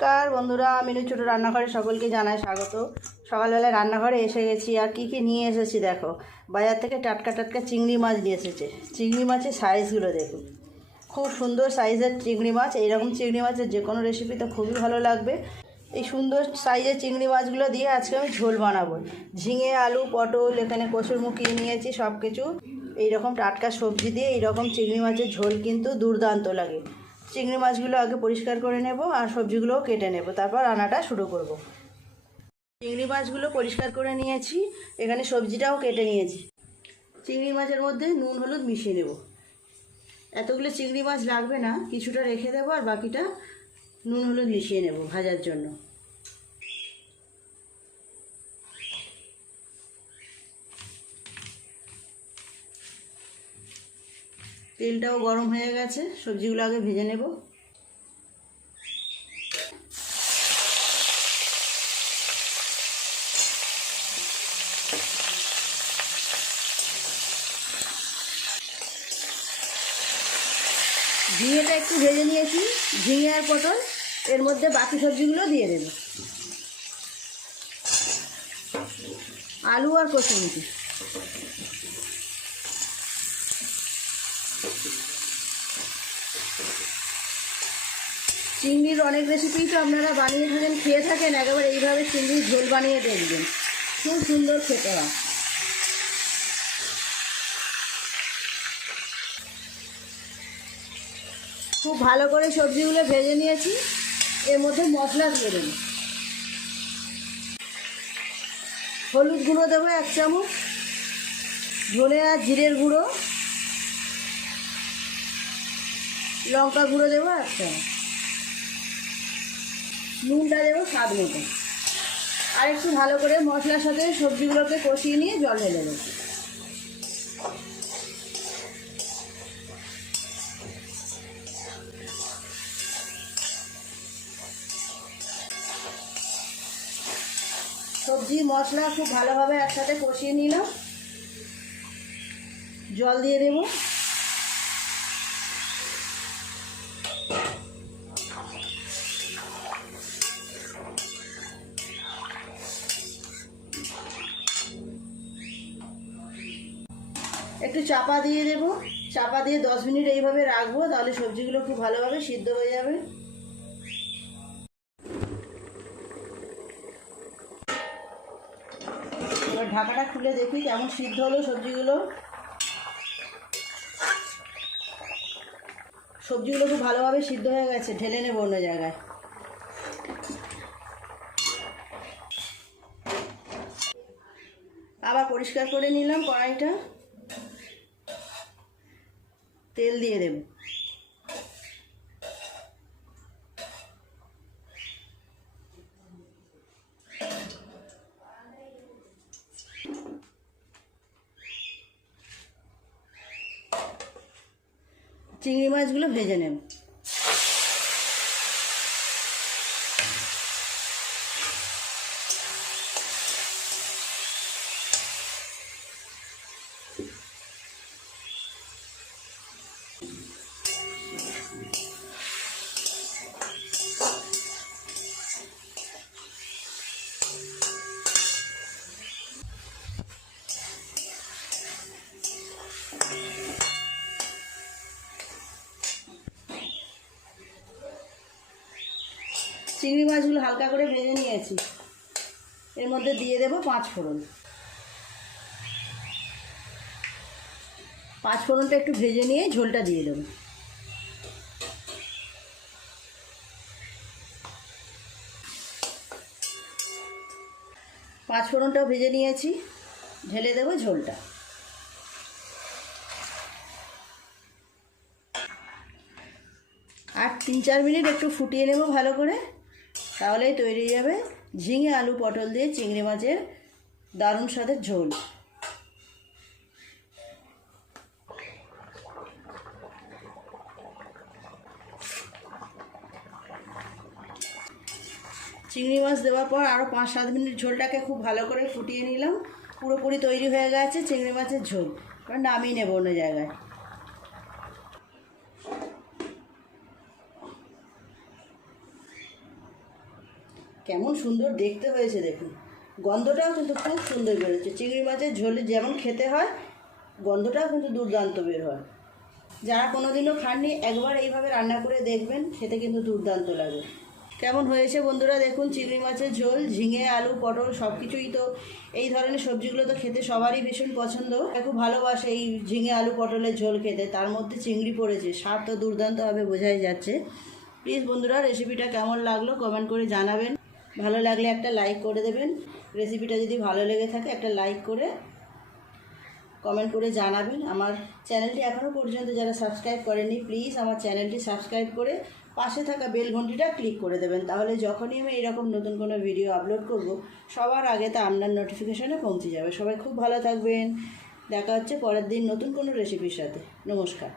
নমস্কার, বন্ধুরা, মিনু ছোটো রান্নাঘরে সকলকে জানাই স্বাগত। সকালবেলায় রান্নাঘরে এসে গেছি, আর কি কি নিয়ে এসেছি দেখো। বাজার থেকে টাটকা টাটকা চিংড়ি মাছ নিয়ে এসেছে। চিংড়ি মাছের সাইজগুলো দেখুন। খুব সুন্দর সাইজের চিংড়ি মাছ। এইরকম চিংড়ি মাছের যে কোনো রেসিপি তো খুবই ভালো লাগবে। এই সুন্দর সাইজের চিংড়ি মাছগুলো দিয়ে আজকে আমি ঝোল বানাবো। ঝিঙে, আলু, পটল, এখানে কচুর কচুরমুখী নিয়েছি সব কিছু এইরকম টাটকা সবজি দিয়ে এইরকম চিংড়ি মাছের ঝোল কিন্তু দুর্দান্ত লাগে। চিংড়ি মাছগুলো আগে পরিষ্কার করে নেব আর সবজিগুলোও কেটে নেব। তারপর রান্নাটা শুরু করব। চিংড়ি মাছগুলো পরিষ্কার করে নিয়েছি, এখানে সবজিটাও কেটে নিয়েছি। চিংড়ি মাছের মধ্যে নুন, হলুদ মিশিয়ে নেব। এতগুলো চিংড়ি মাছ লাগবে না, কিছুটা রেখে দেবো আর বাকিটা নুন, হলুদ মিশিয়ে নেব ভাজার জন্য। তেলটাও গরম হয়ে গেছে। সবজিগুলো আগে ভেজে নেব। ঝিঙেটা একটু ভেজে নিয়েছি। ঝিঙে আর পটল, এর মধ্যে বাকি সবজিগুলো দিয়ে দেব। আলু আর কচুরমুখী চিংড়ির অনেক রেসিপি তো আপনারা বানিয়ে থাকেন, খেয়ে থাকেন, একেবারে এইভাবে চিংড়ির ঝোল বানিয়ে দেখবেন। খুব সুন্দর খেতে হয়। খুব ভালো করে সবজিগুলো ভেজে নিয়েছি। এর মধ্যে মশলা দিয়ে দেবো। হলুদ গুঁড়ো দেবো এক চামচ, ধনে আর জিরের গুঁড়ো, লঙ্কা গুঁড়ো দেবো এক চামচ। নুনটা দেবো স্বাদ মতো। আর একটু ভালো করে মশলার সাথে সবজিগুলোকে কষিয়ে নিয়ে জল ঢেলে দেবো। সবজি, মশলা খুব ভালোভাবে একসাথে কষিয়ে নিলাম। জল দিয়ে দেবো। একটু চাপা দিয়ে দেবো। চাপা দিয়ে দশ মিনিট এইভাবে রাখব, তাহলে সবজিগুলো খুব ভালোভাবে সিদ্ধ হয়ে যাবে। এবার ঢাকাটা খুলে দেখি কেমন সিদ্ধ হলো সবজিগুলো। সবজিগুলো খুব ভালোভাবে সিদ্ধ হয়ে গেছে, ঢেলে নেব অন্য জায়গায়। আবার পরিষ্কার করে নিলাম কড়াইটা। তেল দিয়ে দেব। চিংড়ি মাছগুলো ভেজে নেব। চিংড়ি মাছগুলো হালকা করে ভেজে নিয়েছি। এর মধ্যে দিয়ে দেবো পাঁচ ফোড়ন। পাঁচ ফোড়নটা একটু ভেজে নিয়ে ঝোলটা দিয়ে দেবো। পাঁচ ফোড়নটাও ভেজে নিয়েছি। ঢেলে দেবো ঝোলটা। আর তিন চার মিনিট একটু ফুটিয়ে নেব ভালো করে। তাহলেই তৈরি যাবে ঝিঙে, আলু, পটল দিয়ে চিংড়ি মাছের দারুণ স্বাদের ঝোল। চিংড়ি মাছ দেওয়ার পর আরও পাঁচ সাত মিনিট ঝোলটাকে খুব ভালো করে ফুটিয়ে নিলাম। পুরোপুরি তৈরি হয়ে গেছে চিংড়ি মাছের ঝোল। নামিয়ে নেব অন্য জায়গায়। কেমন সুন্দর দেখতে হয়েছে দেখুন। গন্ধটাও কিন্তু খুব সুন্দর বেরোচ্ছে। চিংড়ি মাছের ঝোলে যেমন খেতে হয়, গন্ধটাও কিন্তু দুর্দান্ত বের হয়। যারা কোনোদিনও খাননি, একবার এইভাবে রান্না করে দেখবেন, খেতে কিন্তু দুর্দান্ত লাগে। কেমন হয়েছে বন্ধুরা দেখুন, চিংড়ি মাছের ঝোল, ঝিঙে, আলু, পটল সব কিছুই তো এই ধরনের সবজিগুলো তো খেতে সবারই ভীষণ পছন্দ। খুব ভালোবাসে এই ঝিঙে, আলু, পটলের ঝোল খেতে, তার মধ্যে চিংড়ি পড়েছে। স্বাদ তো দুর্দান্তভাবে বোঝাই যাচ্ছে। প্লিজ বন্ধুরা রেসিপিটা কেমন লাগল কমেন্ট করে জানাবেন। ভালো লাগলে একটা লাইক করে দেবেন। রেসিপিটা যদি ভালো লেগে থাকে, একটা লাইক করে কমেন্ট করে জানাবেন। আমার চ্যানেলটি এখনও পর্যন্ত যারা সাবস্ক্রাইব করেনি প্লিজ আমার চ্যানেলটি সাবস্ক্রাইব করে পাশে থাকা বেল ঘন্টিটা ক্লিক করে দেবেন। তাহলে যখনই আমি এরকম নতুন কোনো ভিডিও আপলোড করব, সবার আগে তা আপনার নোটিফিকেশনে পৌঁছে যাবে। সবাই খুব ভালো থাকবেন। দেখা হচ্ছে পরের দিন নতুন কোনো রেসিপির সাথে। নমস্কার।